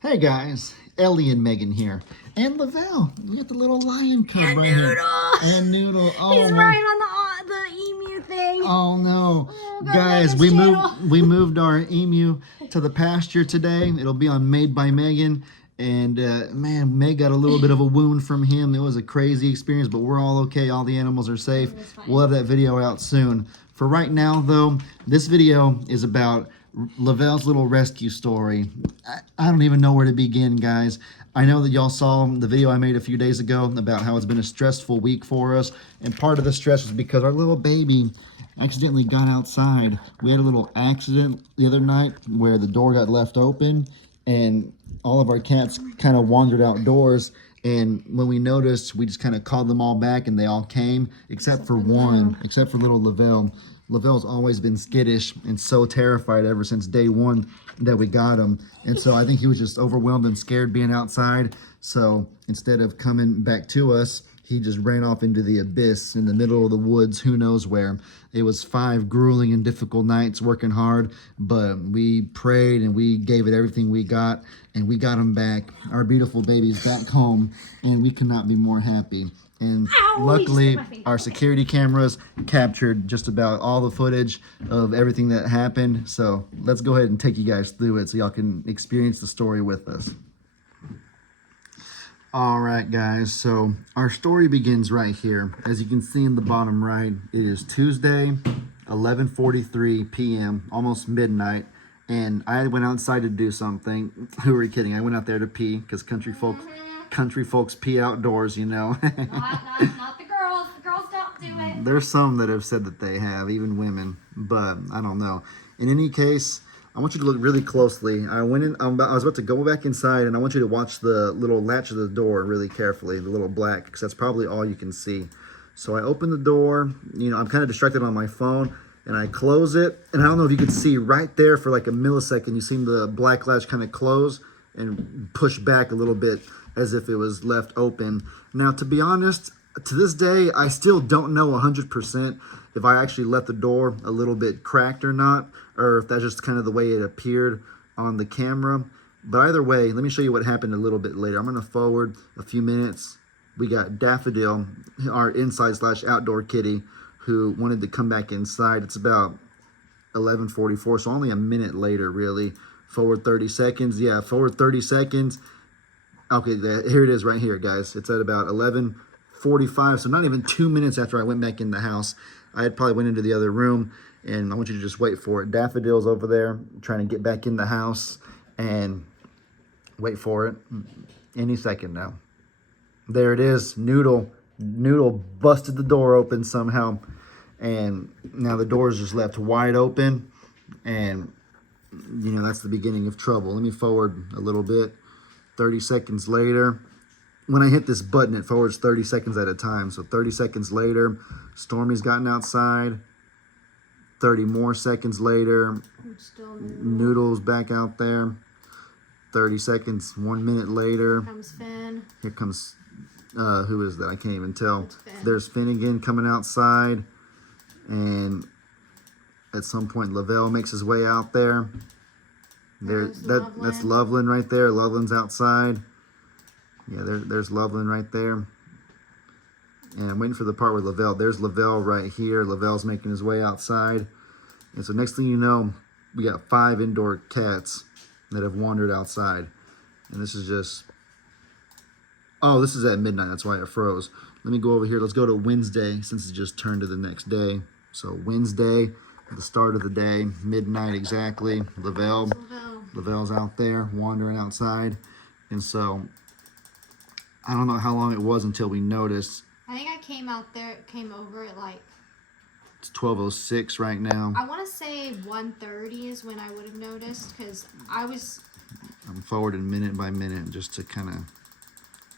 Hey guys, Ellie and Megan here. And Lavelle, you got the little lion cub And right Noodle. here. And Noodle. Oh, He's my. right on the emu thing. Oh no. Oh, go to Guys, Megan's channel. we moved our emu to the pasture today. It'll be on Made by Megan. And man, Meg got a little bit of a wound from him. It was a crazy experience, but we're all okay. All the animals are safe. We'll have that video out soon. For right now, though, this video is about Lavelle's little rescue story. I don't even know where to begin, guys. I know that y'all saw the video I made a few days ago about how it's been a stressful week for us. And part of the stress was because our little baby accidentally got outside. We had a little accident the other night where the door got left open and all of our cats kind of wandered outdoors. And when we noticed, we just kind of called them all back and they all came, except for one, except for little Lavelle. Lavelle's always been skittish and so terrified ever since day one that we got him. And so I think he was just overwhelmed and scared being outside. So instead of coming back to us, he just ran off into the abyss in the middle of the woods, who knows where. It was 5 grueling and difficult nights working hard, but we prayed and we gave it everything we got, and we got him back. Our beautiful baby's back home, and we cannot be more happy. And luckily, our security cameras captured just about all the footage of everything that happened. So let's go ahead and take you guys through it so y'all can experience the story with us. All right, guys, so our story begins right here. As you can see in the bottom right, it is Tuesday, 11:43 p.m., almost midnight, and I went outside to do something. Who are you kidding? I went out there to pee because country folks pee outdoors, you know. Not the girls. The girls don't do it. There's some that have said that they have, even women, but I don't know. In any case, I want you to look really closely. I was about to go back inside, and I want you to watch the little latch of the door really carefully, the little black, because that's probably all you can see. So I open the door. You know, I'm kind of distracted on my phone, and I close it. And I don't know if you could see right there for like a millisecond, you seen the black latch kind of close and push back a little bit as if it was left open. Now, to be honest, to this day, I still don't know 100% if I actually left the door a little bit cracked or not, or if that's just kind of the way it appeared on the camera. But either way, let me show you what happened a little bit later. I'm going to forward a few minutes. We got Daffodil, our inside/outdoor kitty, who wanted to come back inside. It's about 11:44, so only a minute later, really. Forward 30 seconds. Yeah, forward 30 seconds. Okay, here it is right here, guys. It's at about 11:45, so not even 2 minutes after I went back in the house. I had probably went into the other room, and I want you to just wait for it. Daffodil's over there trying to get back in the house, and wait for it. Any second now. There it is. Noodle busted the door open somehow, and now the door is just left wide open, and you know that's the beginning of trouble. Let me forward a little bit. 30 seconds later, when I hit this button, it forwards 30 seconds at a time. So 30 seconds later, Stormy's gotten outside. 30 more seconds later, Noodle's back out there. 30 seconds, 1 minute later. Here comes Finn. Here comes, who is that? I can't even tell. There's Finn again coming outside. And at some point, Lavelle makes his way out there. That's Lovelin right there. Lovelin's outside. Yeah, there's Lovelin right there. And I'm waiting for the part with Lavelle. There's Lavelle right here. Lavelle's making his way outside. And so next thing you know, we got 5 indoor cats that have wandered outside. And this is just... Oh, this is at midnight. That's why it froze. Let me go over here. Let's go to Wednesday since it just turned to the next day. So Wednesday, the start of the day, midnight exactly. Lavelle's out there wandering outside. And so I don't know how long it was until we noticed. I think I came over at like... It's 12:06 right now. I want to say 1:30 is when I would have noticed, because I'm forwarding minute by minute just to kind of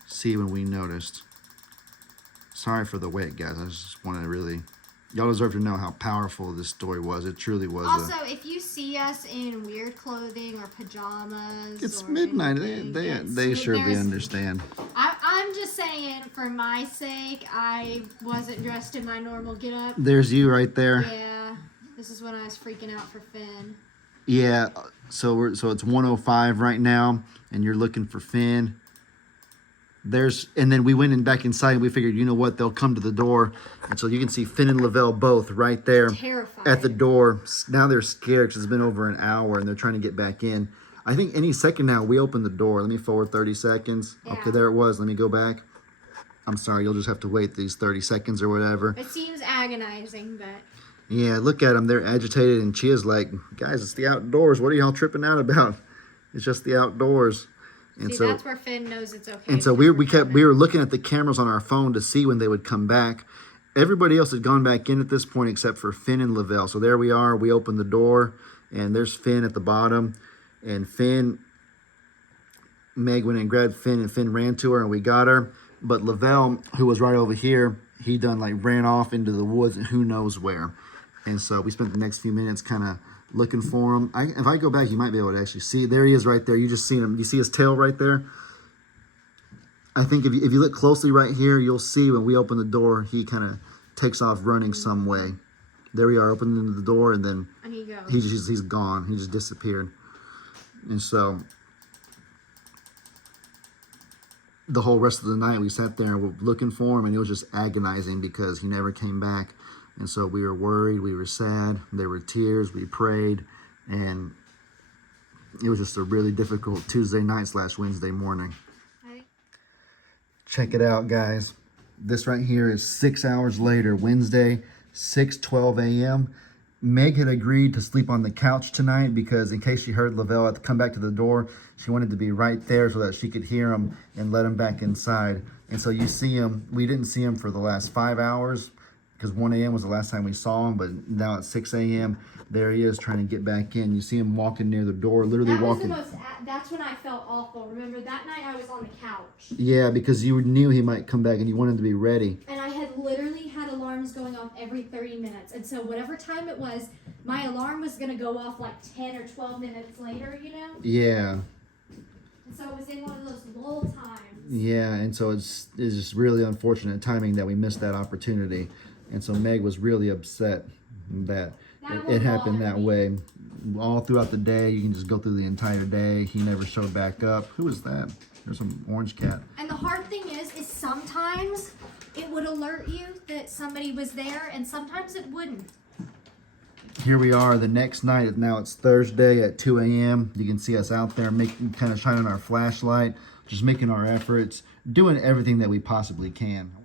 see when we noticed. Sorry for the wait, guys. I just want to really... Y'all deserve to know how powerful this story was. It truly was. Also, if you see us in weird clothing or pajamas, it's midnight. They surely understand. I'm just saying, for my sake, I wasn't dressed in my normal getup. There's you right there. Yeah, this is when I was freaking out for Finn. Yeah, so it's 105 right now, and you're looking for Finn. And then we went in back inside and we figured, you know what, they'll come to the door. And so you can see Finn and Lavelle both right there Terrified. at the door. Now they're scared because it's been over an hour and they're trying to get back in. I think any second now we open the door. Let me forward 30 seconds. Yeah. Okay, there it was. Let me go back. I'm sorry, you'll just have to wait these 30 seconds or whatever. It seems agonizing, but... Yeah, look at them. They're agitated, and Chia's like, guys, it's the outdoors. What are y'all tripping out about? It's just the outdoors. And See, so that's where Finn knows it's okay. And so we were looking at the cameras on our phone to see when they would come back. Everybody else had gone back in at this point except for Finn and Lavelle. So there we are. We opened the door, and there's Finn at the bottom. And Meg went and grabbed Finn, and Finn ran to her, and we got her. But Lavelle, who was right over here, he ran off into the woods and who knows where. And so we spent the next few minutes kind of looking for him. If I go back, you might be able to actually see. There he is right there. You just seen him. You see his tail right there? I think if you look closely right here, you'll see when we open the door, he kind of takes off running some way. There we are, opening the door, and then he goes. He's gone. He just disappeared. And so the whole rest of the night we sat there and were looking for him, and it was just agonizing because he never came back. And so we were worried, we were sad, there were tears, we prayed, and it was just a really difficult Tuesday night / Wednesday morning. Check it out, guys. This right here is 6 hours later, Wednesday, 6:12 a.m. Meg had agreed to sleep on the couch tonight because in case she heard Lavelle come back to the door, she wanted to be right there so that she could hear him and let him back inside. And so you see him. We didn't see him for the last 5 hours because 1 a.m. was the last time we saw him, but now at 6 a.m., there he is trying to get back in. You see him walking near the door, literally walking. That's when I felt awful. Remember, that night I was on the couch. Yeah, because you knew he might come back and you wanted to be ready. And I had literally had alarms going off every 30 minutes. And so whatever time it was, my alarm was going to go off like 10 or 12 minutes later, you know? Yeah. And so it was in one of those lull times. Yeah, and so it's just really unfortunate timing that we missed that opportunity. And so Meg was really upset that it happened that way. All throughout the day, you can just go through the entire day. He never showed back up. Who is that? There's some orange cat. And the hard thing is sometimes it would alert you that somebody was there, and sometimes it wouldn't. Here we are the next night. Now it's Thursday at 2 a.m. You can see us out there kind of shining our flashlight, just making our efforts, doing everything that we possibly can.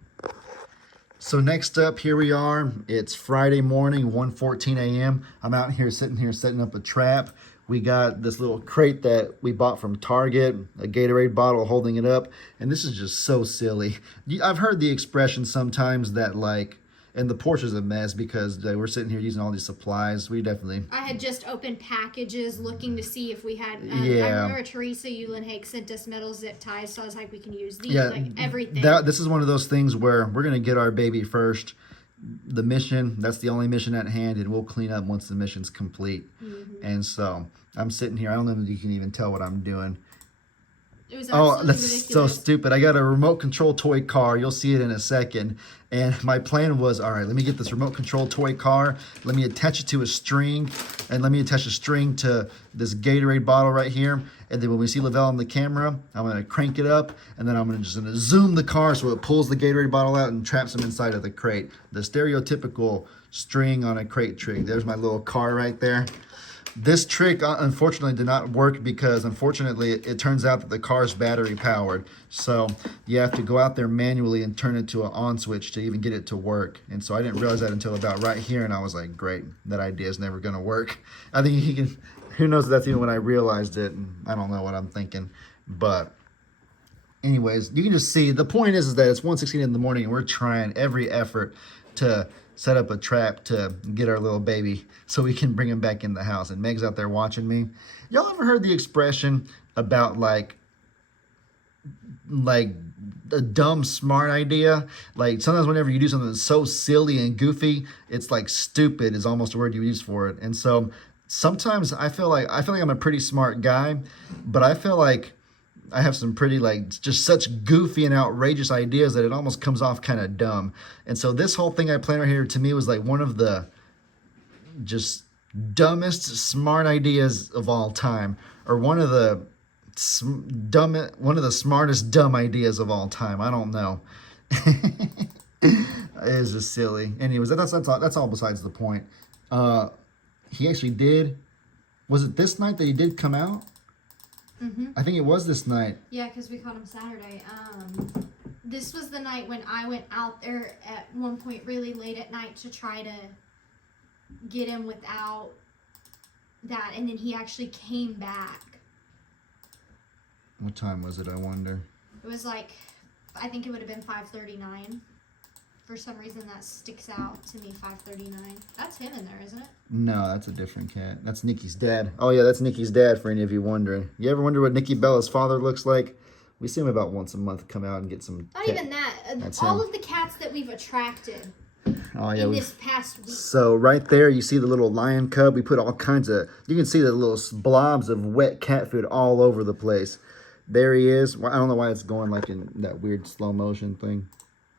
So next up, here we are. It's Friday morning, 1:14 a.m. I'm out here setting up a trap. We got this little crate that we bought from Target, a Gatorade bottle holding it up. And this is just so silly. I've heard the expression sometimes that and the porch is a mess because we're sitting here using all these supplies. I had just opened packages looking to see if we had. Yeah. I remember Teresa Eulenhake sent us metal zip ties, so I was like, we can use these, everything. This is one of those things where we're going to get our baby first. The mission, that's the only mission at hand, and we'll clean up once the mission's complete. Mm-hmm. And so I'm sitting here. I don't know if you can even tell what I'm doing. It was absolutely ridiculous. So stupid. I got a remote control toy car. You'll see it in a second. And my plan was, all right, let me get this remote control toy car. Let me attach it to a string. And let me attach a string to this Gatorade bottle right here. And then when we see Lavelle on the camera, I'm going to crank it up. And then I'm just going to zoom the car so it pulls the Gatorade bottle out and traps him inside of the crate. The stereotypical string on a crate trick. There's my little car right there. This trick, unfortunately, did not work because, unfortunately, it turns out that the car's battery powered. So you have to go out there manually and turn it to an on switch to even get it to work. And so I didn't realize that until about right here, and I was like, great, that idea is never going to work. I think who knows if that's even when I realized it, and I don't know what I'm thinking. But anyways, you can just see, the point is that it's 1:16 in the morning, and we're trying every effort to set up a trap to get our little baby so we can bring him back in the house. And Meg's out there watching me. Y'all ever heard the expression about like a dumb smart idea? Like sometimes whenever you do something that's so silly and goofy, it's like stupid is almost a word you use for it. And so sometimes I feel like I'm a pretty smart guy, but I feel like I have some pretty just such goofy and outrageous ideas that it almost comes off kind of dumb. And so this whole thing I planned right here to me was like one of the just dumbest smart ideas of all time, or one of the smartest dumb ideas of all time. I don't know. It is just silly. Anyways, that's all besides the point. He actually did. Was it this night that he did come out? Mm-hmm. I think it was this night. Yeah, because we caught him Saturday. This was the night when I went out there at one point really late at night to try to get him without that, and then he actually came back. What time was it, I wonder? It was like, I think it would have been 5:39. For some reason that sticks out to me, 5:39. That's him in there, isn't it? No, that's a different cat. That's Nikki's dad. Oh yeah, that's Nikki's dad, for any of you wondering. You ever wonder what Nikki Bella's father looks like? We see him about once a month come out and get some Not cat. even that. That's all him. of the cats that we've attracted Oh yeah, in this past week. So right there, you see the little lion cub. We put all kinds of, you can see the little blobs of wet cat food all over the place. There he is. I don't know why it's going like in that weird slow motion thing.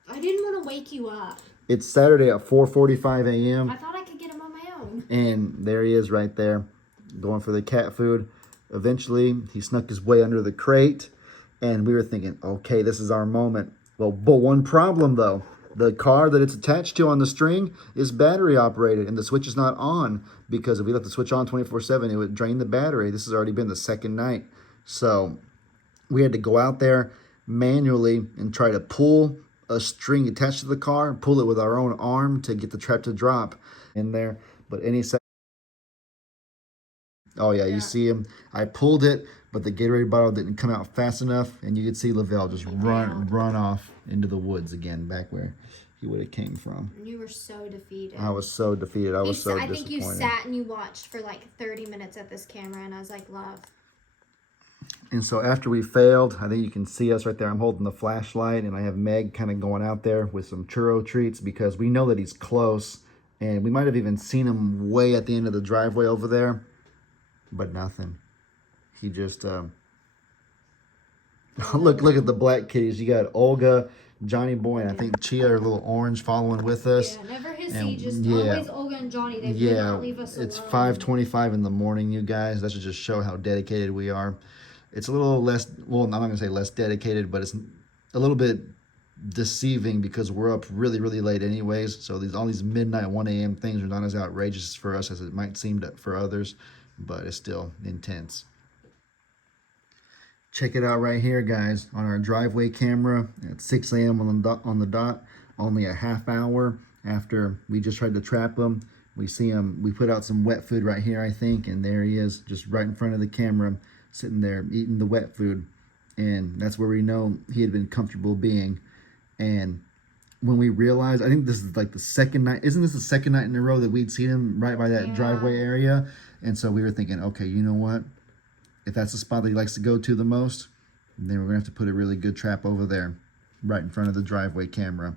I didn't want to wake you up. It's Saturday at 4:45 a.m. I thought I could get him on my own. And there he is right there, going for the cat food. Eventually, he snuck his way under the crate, and we were thinking, okay, this is our moment. Well, but one problem though. The car that it's attached to on the string is battery operated, and the switch is not on, because if we left the switch on 24/7, it would drain the battery. This has already been the second night. So we had to go out there manually and try to pull a string attached to the car, pull it with our own arm to get the trap to drop in there. But any second, oh yeah, you see him. I pulled it, but the Gatorade bottle didn't come out fast enough, and you could see Lavelle just run off into the woods again, back where he would have came from. You were so defeated. I was so defeated. I was so I disappointed. think you sat and you watched for like 30 minutes at this camera, and I was like, love. And so after we failed, I think you can see us right there. I'm holding the flashlight, and I have Meg kind of going out there with some churro treats, because we know that he's close, and we might have even seen him way at the end of the driveway over there, but nothing. He just look at the black kitties. You got Olga, Johnny Boy, and I think Chia, are a little orange, following with us. Yeah, never his And seat, just yeah. always Olga and Johnny. They would not leave us alone. It's 5:25 in the morning, you guys. That should just show how dedicated we are. It's a little less, well, I'm not going to say less dedicated, but it's a little bit deceiving because we're up really, really late anyways. So all these midnight 1 a.m. things are not as outrageous for us as it might seem for others, but it's still intense. Check it out right here, guys, on our driveway camera at 6 a.m. on the dot, only a half hour after we just tried to trap him. We see him, we put out some wet food right here, I think, and there he is, just right in front of the camera, sitting there eating the wet food. And that's where we know he had been comfortable being. And when we realized, I think this is like the second night, isn't this the second night in a row that we'd seen him right by that driveway area? And so we were thinking, okay, you know what? If that's the spot that he likes to go to the most, then we're gonna have to put a really good trap over there, right in front of the driveway camera.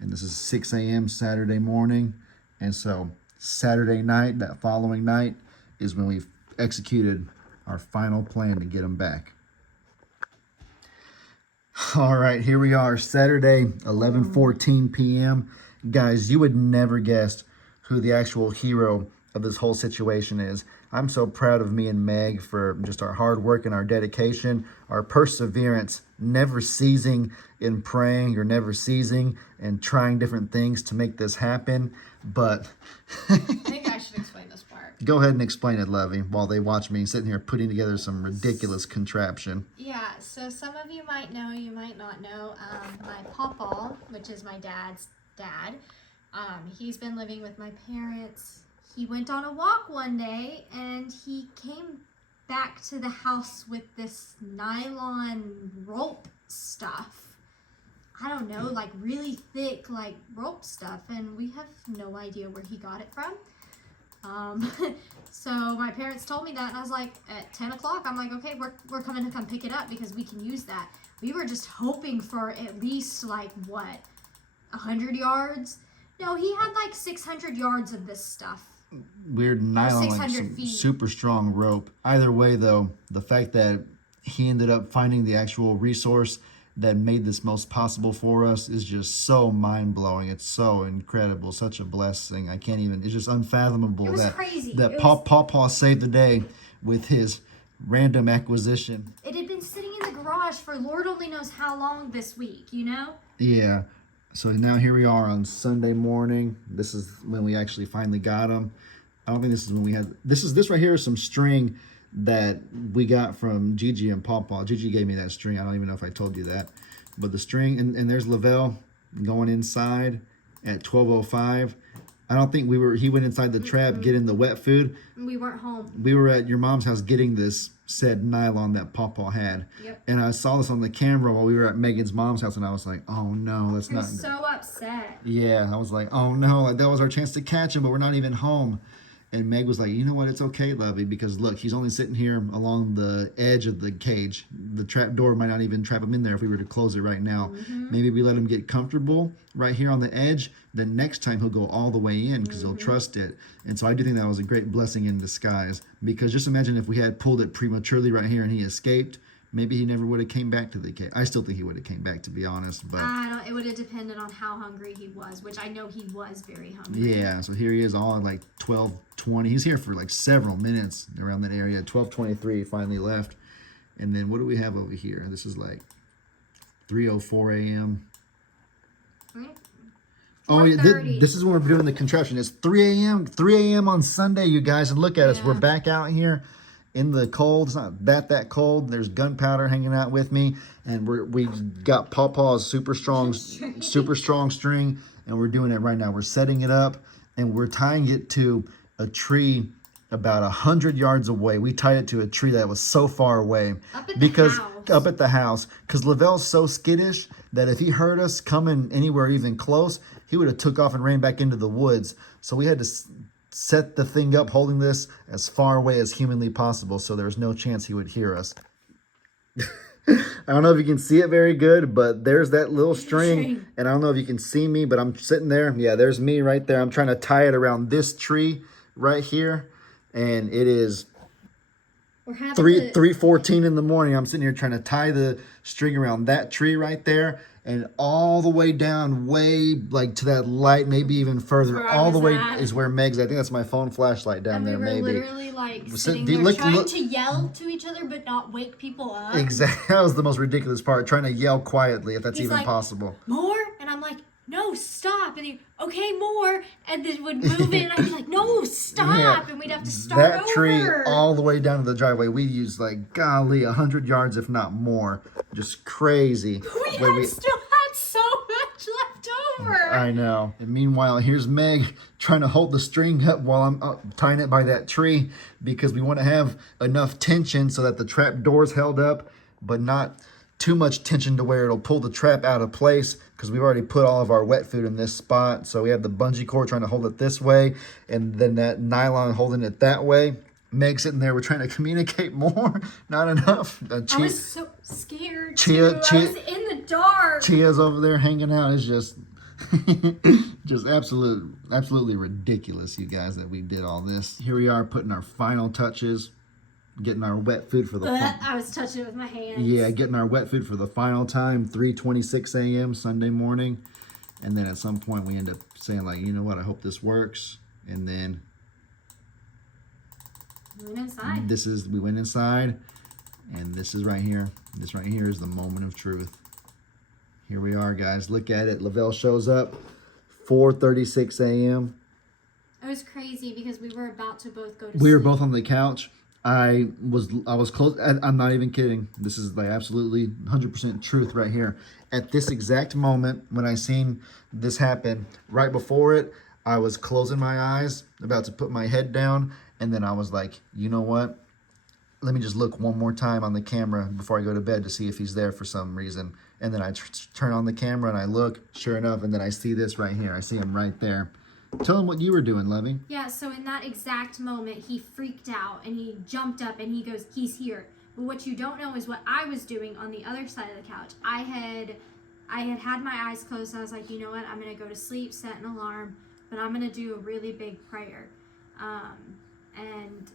And this is 6 a.m. Saturday morning. And so Saturday night, that following night, is when we executed our final plan to get him back. All right, here we are, Saturday, 11:14 p.m. Guys, you would never guess who the actual hero of this whole situation is. I'm so proud of me and Meg for just our hard work and our dedication, our perseverance, never ceasing in praying or never ceasing and trying different things to make this happen. But I think I should explain this part. Go ahead and explain it, Levy, while they watch me sitting here putting together some ridiculous contraption. Yeah, so some of you might know, you might not know, my pawpaw, which is my dad's dad, he's been living with my parents. He went on a walk one day and he came back to the house with this nylon rope stuff. I don't know, like really thick, like rope stuff, and we have no idea where he got it from. So my parents told me that, and I was like, at 10 o'clock, I'm like, okay, we're coming to come pick it up because we can use that. We were just hoping for at least like, what, 100 yards? No, he had like 600 yards of this stuff. Weird nylon, like some super strong rope. Either way, though, the fact that he ended up finding the actual resource that made this most possible for us is just so mind-blowing. It's so incredible, such a blessing. I can't even, it's just unfathomable It was that crazy. that It was- Paw saved the day with his random acquisition. It had been sitting in the garage for Lord only knows how long this week, you know? Yeah. So now here we are on Sunday morning. This is when we actually finally got him. I don't think this is when we had this right here is some string that we got from Gigi and Paw. Gigi gave me that string. I don't even know if I told you that. But the string, and there's Lavelle going inside at 12:05. I don't think he went inside the trap getting the wet food. We weren't home. We were at your mom's house getting this said nylon that Paw had. Yep. And I saw this on the camera while we were at Megan's mom's house, and I was like, oh no, that's I not was good. so upset. Yeah, I was like, oh no, that was our chance to catch him, but we're not even home. And Meg was like, you know what, it's okay, Lovey, because look, he's only sitting here along the edge of the cage. The trap door might not even trap him in there if we were to close it right now. Maybe we let him get comfortable right here on the edge. Then next time he'll go all the way in because he'll trust it. And so I do think that was a great blessing in disguise, because just imagine if we had pulled it prematurely right here and he escaped. Maybe he never would have came back to the cave. I still think he would have came back, to be honest. But It would have depended on how hungry he was, which I know he was very hungry. yeah, so here he is all at like 12:20. He's here for like several minutes around that area. 12:23, he finally left. And then what do we have over here? This is like 3:04 a.m. Oh, yeah, 4:30. this is when we're doing the contraption. It's 3 a.m. 3 a.m. on Sunday, you guys. And look at us. We're back out here in the cold. It's not that cold. There's gunpowder hanging out with me. And we got Pawpaw's super strong string. And we're doing it right now. We're setting it up. And we're tying it to a tree about 100 yards away. We tied it to a tree that was so far away. Up at the house. Because Lavelle's so skittish that if he heard us coming anywhere even close, he would have took off and ran back into the woods. So we had to set the thing up holding this as far away as humanly possible, so there was no chance he would hear us. I don't know if you can see it very good, but there's that little string. And I don't know if you can see me, but I'm sitting there. Yeah, there's me right there. I'm trying to tie it around this tree right here. And it is 3:14 in the morning. I'm sitting here trying to tie the string around that tree right there, and all the way down, way like to that light, maybe even further. All the way is where Meg's. I think that's my phone flashlight down there. Maybe. We were literally like sitting there trying to yell to each other, but not wake people up. Exactly. That was the most ridiculous part. Trying to yell quietly, if that's He's even like, possible. More, and I'm like, no, stop. And he, okay, more. And then would move it, and I'd be like, no, stop. Yeah, and we'd have to start that tree all the way down to the driveway. We used like, golly, 100 yards, if not more. Just crazy. We still had so much left over. I know. And meanwhile, here's Meg trying to hold the string up while I'm tying it by that tree, because we want to have enough tension so that the trap door's held up, but not too much tension to where it'll pull the trap out of place, because we've already put all of our wet food in this spot. So we have the bungee cord trying to hold it this way, and then that nylon holding it that way. Meg sitting there, we're trying to communicate more, not enough. I was so scared Chia, I was in the dark. Chia's over there hanging out. It's just just absolutely ridiculous, you guys, that we did all this. Here we are putting our final touches, getting our wet food for the I was touching it with my hands. Yeah, getting our wet food for the final time, 3:26 a.m. Sunday morning. And then at some point we end up saying, like, you know what, I hope this works. And then we went inside. We went inside, and this is right here. This right here is the moment of truth. Here we are, guys. Look at it. Lavelle shows up, 4:36 a.m. It was crazy because we were about to both go to sleep. We were both on the couch. I was close. I'm not even kidding. This is like absolutely 100% truth right here. At this exact moment when I seen this happen, right before it, I was closing my eyes, about to put my head down, and then I was like, you know what? Let me just look one more time on the camera before I go to bed to see if he's there for some reason. And then I turn on the camera and I look, sure enough, and then I see this right here. I see him right there. Tell him what you were doing, Lovey. Yeah, so in that exact moment, he freaked out and he jumped up and he goes, he's here. But what you don't know is what I was doing on the other side of the couch. I had my eyes closed. I was like, you know what? I'm going to go to sleep, set an alarm, but I'm going to do a really big prayer. And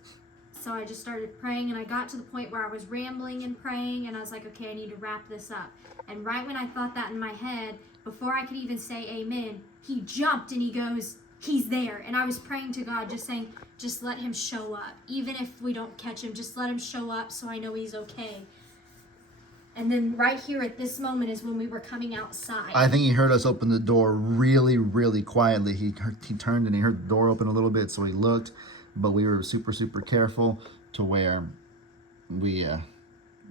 So I just started praying, and I got to the point where I was rambling and praying, and I was like, okay, I need to wrap this up. And right when I thought that in my head, before I could even say amen, he jumped and he goes, he's there. And I was praying to God, just saying, just let him show up. Even if we don't catch him, just let him show up so I know he's okay. And then right here at this moment is when we were coming outside. I think he heard us open the door really, really quietly. He turned and he heard the door open a little bit, so he looked. But we were super, super careful to where we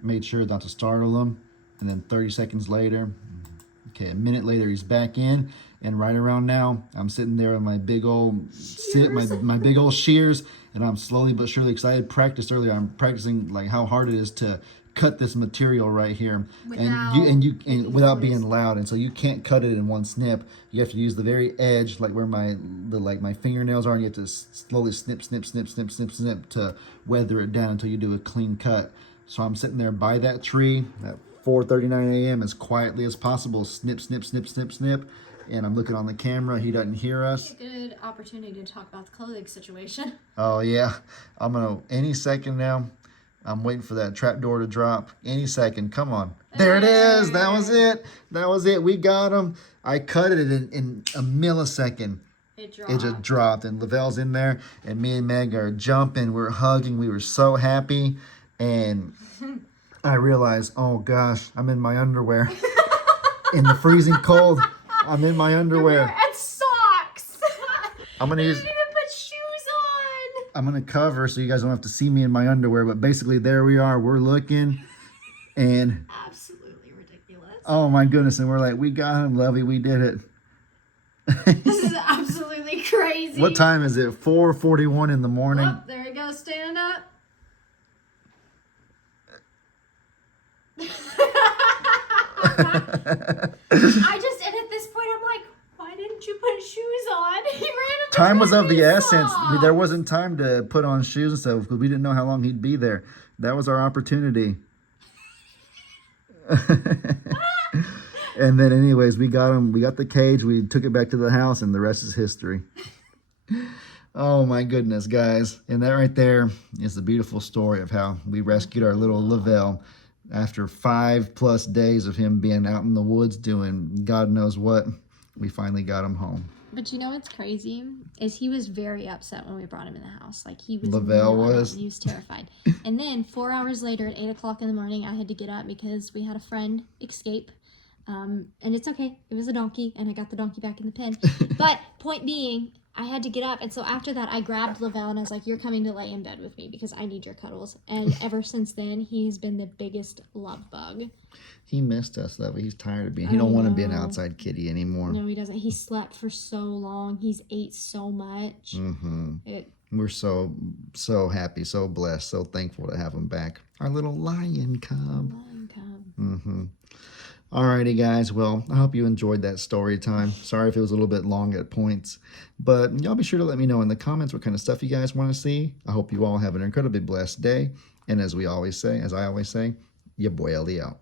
made sure not to startle him. And then 30 seconds later, okay, a minute later, he's back in. And right around now, I'm sitting there with my big old my big old shears, and I'm slowly but surely, because I had practiced earlier, I'm practicing like how hard it is to cut this material right here, and without being loud. And so you can't cut it in one snip. You have to use the very edge, like where my fingernails are, and you have to slowly snip to weather it down until you do a clean cut. So I'm sitting there by that tree at 4:39 a.m. as quietly as possible, snip, and I'm looking on the camera. He doesn't hear us. A good opportunity to talk about the clothing situation. Oh yeah, I'm gonna any second now. I'm waiting for that trap door to drop any second. Come on. There it is. That was it. That was it. We got him. I cut it in a millisecond. It just dropped. And Lavelle's in there. And me and Meg are jumping. We're hugging. We were so happy. And I realized, oh gosh, I'm in my underwear. In the freezing cold. I'm in my underwear. And socks. I'm going to use... I'm going to cover so you guys don't have to see me in my underwear. But basically, there we are. We're looking. And... absolutely ridiculous. Oh, my goodness. And we're like, we got him, Lovey. We did it. This is absolutely crazy. What time is it? 4:41 in the morning. Oh, there he goes. Standing up. And at this point, I'm like, why didn't you put shoes on? He ran up. Time was of the essence. There wasn't time to put on shoes and stuff because we didn't know how long he'd be there. That was our opportunity. And then anyways, we got him. We got the cage. We took it back to the house, and the rest is history. Oh my goodness, guys. And that right there is the beautiful story of how we rescued our little Lavelle after 5+ days of him being out in the woods doing God knows what. We finally got him home. But you know what's crazy is he was very upset when we brought him in the house. Like he was. Lavelle was. He was terrified. And then 4 hours later at 8 o'clock in the morning, I had to get up because we had a friend escape. And it's okay. It was a donkey, and I got the donkey back in the pen. But point being, I had to get up. And so after that, I grabbed Lavelle and I was like, you're coming to lay in bed with me because I need your cuddles. And ever since then, he's been the biggest love bug. He missed us, though. He's tired of being... He don't want to be an outside kitty anymore. No, he doesn't. He slept for so long. He's ate so much. Mm-hmm. We're so happy, so blessed, so thankful to have him back. Our little lion cub. Mm-hmm. Alrighty, guys. Well, I hope you enjoyed that story time. Sorry if it was a little bit long at points. But y'all be sure to let me know in the comments what kind of stuff you guys want to see. I hope you all have an incredibly blessed day. And as I always say, your boy Ellie out.